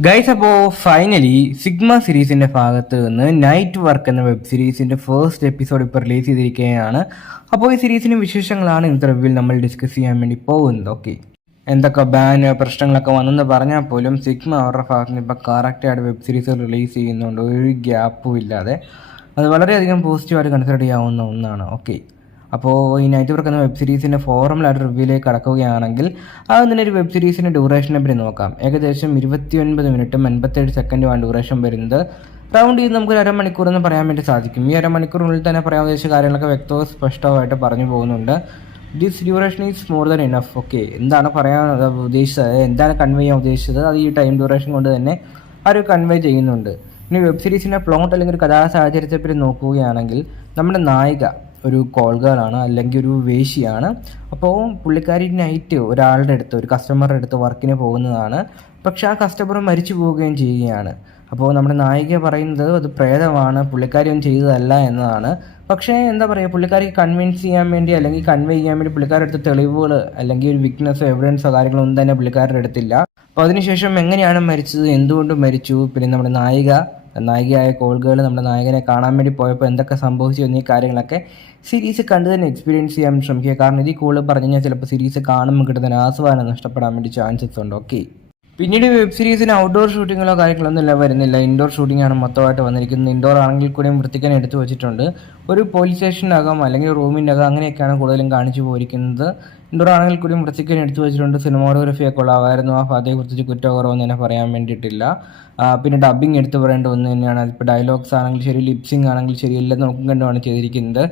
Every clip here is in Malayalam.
ഗൈസ്, അപ്പോൾ ഫൈനലി സിഗ്മ സീരീസിന്റെ ഭാഗത്ത് നിന്ന് നൈറ്റ് വർക്ക് എന്ന വെബ് സീരീസിന്റെ ഫസ്റ്റ് എപ്പിസോഡ് ഇപ്പോൾ റിലീസ് ചെയ്തിരിക്കുകയാണ്. അപ്പോൾ ഈ സീരീസിന്റെ വിശേഷങ്ങളാണ് ഇന്നത്തെ റിവ്യൂവിൽ നമ്മൾ ഡിസ്കസ് ചെയ്യാൻ വേണ്ടി പോകുന്നത്. ഓക്കെ, എന്തൊക്കെ ബാൻ പ്രശ്നങ്ങളൊക്കെ വന്നെന്ന് പറഞ്ഞാൽ പോലും സിഗ്മ അവരുടെ ഭാഗത്ത് നിന്ന് ഇപ്പോൾ കറക്റ്റായിട്ട് വെബ് സീരീസ് റിലീസ് ചെയ്യുന്നുണ്ട്, ഒരു ഗ്യാപ്പും ഇല്ലാതെ. അത് വളരെയധികം പോസിറ്റീവായിട്ട് കൺസിഡർ ചെയ്യാവുന്ന ഒന്നാണ്. ഓക്കെ, അപ്പോൾ ഈ നൈറ്റ് വർക്ക് എന്ന വെബ് സീരീസിൻ്റെ ഫോറമിലായിട്ട് റിവ്യൂയിലേക്ക് കടക്കുകയാണെങ്കിൽ അത് തന്നെ ഒരു വെബ് സീരീസിൻ്റെ ഡ്യൂറേഷനെ പറ്റി നോക്കാം. ഏകദേശം 29 മിനിറ്റും 87 സെക്കൻഡുമാണ് ഡ്യൂറേഷൻ വരുന്നത്. റൗണ്ട് ചെയ്ത് നമുക്കൊരു അരമണിക്കൂർ എന്ന് പറയാൻ വേണ്ടി സാധിക്കും. ഈ അരമണിക്കൂറിനുള്ളിൽ തന്നെ പറയാൻ ഉദ്ദേശിച്ച കാര്യങ്ങളൊക്കെ വ്യക്തവും സ്പഷ്ടമായിട്ട് പറഞ്ഞു പോകുന്നുണ്ട്. This duration is more than enough. Okay, എന്താണ് പറയാൻ ഉദ്ദേശിച്ചത്, എന്താണ് കൺവേ ചെയ്യാൻ ഉദ്ദേശിച്ചത്, അത് ഈ ടൈം ഡ്യൂറേഷൻ കൊണ്ട് തന്നെ അവർ കൺവേ ചെയ്യുന്നുണ്ട്. ഇനി വെബ് സീരീസിൻ്റെ പ്ലോട്ട് അല്ലെങ്കിൽ ഒരു കഥാ സാഹചര്യത്തെ പറ്റി നോക്കുകയാണെങ്കിൽ നമ്മുടെ നായിക ഒരു കോൾ ഗേളാണ്, അല്ലെങ്കിൽ ഒരു വേശിയാണ്. അപ്പോൾ പുള്ളിക്കാരി നൈറ്റ് ഒരാളുടെ അടുത്ത്, ഒരു കസ്റ്റമറുടെ അടുത്ത് വർക്കിന് പോകുന്നതാണ്. പക്ഷെ ആ കസ്റ്റമർ മരിച്ചു പോവുകയും ചെയ്യുകയാണ്. അപ്പോൾ നമ്മുടെ നായിക പറയുന്നത് അത് പ്രേതമാണ്, പുള്ളിക്കാരി ഒന്നും ചെയ്തതല്ല എന്നതാണ്. പക്ഷേ എന്താ പറയുക, പുള്ളിക്കാരിക്ക് കൺവിൻസ് ചെയ്യാൻ വേണ്ടി അല്ലെങ്കിൽ കൺവേ ചെയ്യാൻ വേണ്ടി പുള്ളിക്കാരുടെ അടുത്ത് തെളിവുകൾ അല്ലെങ്കിൽ ഒരു വിറ്റ്നസ്സോ എവിഡൻസോ കാര്യങ്ങളോ ഒന്നും തന്നെ പുള്ളിക്കാരുടെ അടുത്തില്ല. അപ്പോൾ അതിനുശേഷം എങ്ങനെയാണ് മരിച്ചത്, എന്തുകൊണ്ട് മരിച്ചു, പിന്നെ നമ്മുടെ നായികയായ കോൾ ഗേൾ നമ്മുടെ നായകനെ കാണാൻ വേണ്ടി പോയപ്പോൾ എന്തൊക്കെ സംഭവിച്ചു എന്നീ കാര്യങ്ങളൊക്കെ സീരീസ് കണ്ട് തന്നെ എക്സ്പീരിയൻസ് ചെയ്യാൻ ശ്രമിക്കുക. കാരണം ഇതിൽ കൂടുതൽ പറഞ്ഞു കഴിഞ്ഞാൽ ചിലപ്പോൾ സീരീസ് കാണുമ്പോൾ കിട്ടുന്ന ആസ്വാദനം നഷ്ടപ്പെടാൻ വേണ്ടി ചാൻസസ് ഉണ്ട്. ഓക്കെ, പിന്നീട് വെബ് സീരീസിന് ഔട്ട്ഡോർ ഷൂട്ടിങ്ങോ കാര്യങ്ങളൊന്നും വരുന്നില്ല. ഇൻഡോർ ഷൂട്ടിംഗ് ആണ് മൊത്തമായിട്ട് വന്നിരിക്കുന്നത്. ഇൻഡോർ ആണെങ്കിൽ കൂടെയും വൃത്തിക്കാൻ എടുത്തു വെച്ചിട്ടുണ്ട്. ഒരു പോലീസ് സ്റ്റേഷനകം അല്ലെങ്കിൽ റൂമിൻ്റെ അകം അങ്ങനെയൊക്കെയാണ് കൂടുതലും കാണിച്ചു പോയിരിക്കുന്നത്. ഇൻഡോർ ആണെങ്കിൽ കൂടിയും വൃത്തിക്കാൻ എടുത്തു വെച്ചിട്ടുണ്ട്. സിനിമോഗ്രാഫിയൊക്കെ ഉള്ളതായിരുന്നു. ആ ഭാഗത്തെക്കുറിച്ച് കുറ്റക്കുറവൊന്നും തന്നെ പറയാൻ വേണ്ടിയിട്ടില്ല. പിന്നെ ഡബ്ബിങ് എടുത്ത് പറയേണ്ട ഒന്ന് തന്നെയാണ്. അതിപ്പോൾ ഡയലോഗ്സ് ആണെങ്കിൽ ശരി, ലിപ്സിങ് ആണെങ്കിൽ ശരി, എല്ലാം നോക്കും കണ്ടുമാണ് ചെയ്തിരിക്കുന്നത്.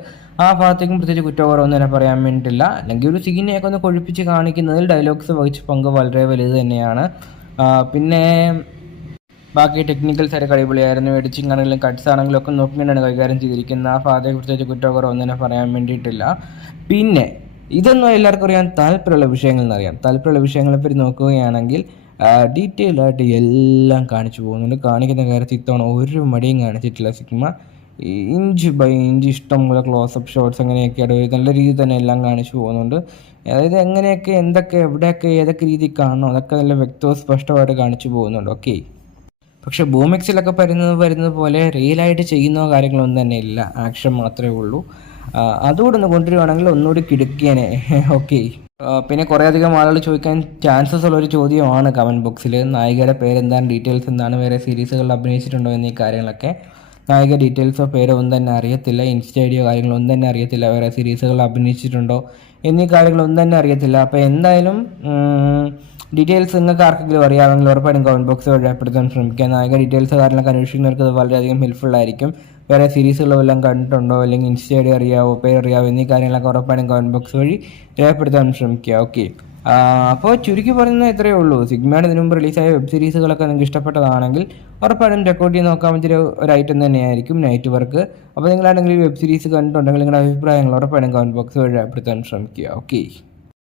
ആ ഭാഗത്തേക്കും പ്രത്യേകിച്ച് കുറ്റക്കുറവൊന്നും തന്നെ പറയാൻ വേണ്ടിയിട്ടില്ല. അല്ലെങ്കിൽ ഒരു സീനെയൊക്കെ ഒന്ന് കൊഴിപ്പിച്ച് കാണിക്കുന്നതിൽ ഡയലോഗ്സ് വഹിച്ച പങ്ക് വളരെ വലുത് തന്നെയാണ്. പിന്നെ ബാക്കി ടെക്നിക്കൽസ് ആയിട്ട് അടിപൊളിയായിരുന്നു. എഡിറ്റിംഗ് ആണെങ്കിലും കട്ട്സ് ആണെങ്കിലും ഒക്കെ നോക്കിക്കൊണ്ടാണ് കൈകാര്യം ചെയ്തിരിക്കുന്നത്. ആ ഭാഗത്തെക്കുറിച്ച് കുറ്റക്കുറവൊന്നും തന്നെ പറയാൻ വേണ്ടിയിട്ടില്ല. പിന്നെ ഇതൊന്നും എല്ലാവർക്കും അറിയാൻ താല്പര്യമുള്ള വിഷയങ്ങളെന്നറിയാം. താല്പര്യമുള്ള വിഷയങ്ങളെപ്പറ്റി നോക്കുകയാണെങ്കിൽ ഡീറ്റെയിൽ ആയിട്ട് എല്ലാം കാണിച്ചു പോകുന്നുണ്ട്. കാണിക്കുന്ന കാര്യത്തിൽ ഇത്തവണ ഒരു മടിയും കാണിച്ചിട്ടില്ല സിഗ്മ. ഇഞ്ച് ബൈ ഇഞ്ച് ഇഷ്ടംപോലെ ക്ലോസപ്പ് ഷോട്ട്സ് അങ്ങനെയൊക്കെ നല്ല രീതിയിൽ തന്നെ എല്ലാം കാണിച്ചു പോകുന്നുണ്ട്. അതായത് എങ്ങനെയൊക്കെ എന്തൊക്കെ എവിടെയൊക്കെ ഏതൊക്കെ രീതിയിൽ കാണണം അതൊക്കെ നല്ല വ്യക്തവും സ്പഷ്ടമായിട്ട് കാണിച്ചു പോകുന്നുണ്ട്. ഓക്കെ, പക്ഷെ ബൂമെക്സിലൊക്കെ വരുന്നത് പോലെ റിയലായിട്ട് ചെയ്യുന്ന കാര്യങ്ങളൊന്നും തന്നെ ഇല്ല. ആക്ഷൻ മാത്രമേ ഉള്ളൂ. അതുകൂടെ ഒന്ന് കൊണ്ടുവരുവാണെങ്കിൽ ഒന്നുകൂടി കിടുക്കിയനെ. ഓക്കെ, പിന്നെ കുറേയധികം ആളുകൾ ചോദിക്കാൻ ചാൻസസ് ഉള്ളൊരു ചോദ്യമാണ് കമൻറ്റ് ബോക്സിൽ. നായികയുടെ പേരെന്താണ്, ഡീറ്റെയിൽസ് എന്താണ്, വേറെ സീരീസുകളിൽ അഭിനയിച്ചിട്ടുണ്ടോ എന്നീ കാര്യങ്ങളൊക്കെ. നായിക ഡീറ്റെയിൽസോ പേരോ ഒന്നും തന്നെ അറിയത്തില്ല. ഇൻസ്റ്റ ഐഡിയോ കാര്യങ്ങളൊന്നും തന്നെ അറിയത്തില്ല. വേറെ സീരീസുകളിൽ അഭിനയിച്ചിട്ടുണ്ടോ എന്നീ കാര്യങ്ങളൊന്നും തന്നെ അറിയത്തില്ല. അപ്പോൾ എന്തായാലും ഡീറ്റെയിൽസ് നിങ്ങൾക്ക് ആർക്കെങ്കിലും അറിയാമെങ്കിൽ ഉറപ്പായിട്ടും കമൻറ്റ് ബോക്സ് രേഖപ്പെടുത്താൻ ശ്രമിക്കുക. നായിക ഡീറ്റെയിൽസ് കാര്യങ്ങളൊക്കെ അന്വേഷിക്കുന്നവർക്ക് അത് വളരെയധികം ഹെൽപ്ഫുൾ ആയിരിക്കും. വേറെ സീരീസുകളോ എല്ലാം കണ്ടിട്ടുണ്ടോ അല്ലെങ്കിൽ ഇൻസ്റ്റ ഐഡി അറിയാവോ പേരറിയാവോ എന്നീ കാര്യങ്ങളൊക്കെ ഉറപ്പായിട്ടും കമൻറ്റ് ബോക്സ് വഴി രേഖപ്പെടുത്താൻ ശ്രമിക്കുക. ഓക്കെ, അപ്പോൾ ചുരുക്കി പറയുന്നത് ഇത്രയേ ഉള്ളൂ. സിഗ്മയുടെ ഇതിനു മുമ്പ് റിലീസായ വെബ് സീരീസുകളൊക്കെ നിങ്ങൾക്ക് ഇഷ്ടപ്പെട്ടതാണെങ്കിൽ ഉറപ്പായിട്ടും റെക്കോർഡ് ചെയ്ത് നോക്കാൻ പറ്റിയ ഒരു ഐറ്റം തന്നെയായിരിക്കും നൈറ്റ് വർക്ക്. അപ്പോൾ നിങ്ങളാണെങ്കിൽ വെബ് സീരീസ് കണ്ടിട്ടുണ്ടെങ്കിൽ നിങ്ങളുടെ അഭിപ്രായങ്ങൾ ഉറപ്പായിട്ടും കമൻറ്റ് ബോക്സ് വഴി രേഖപ്പെടുത്താൻ ശ്രമിക്കുക. ഓക്കെ.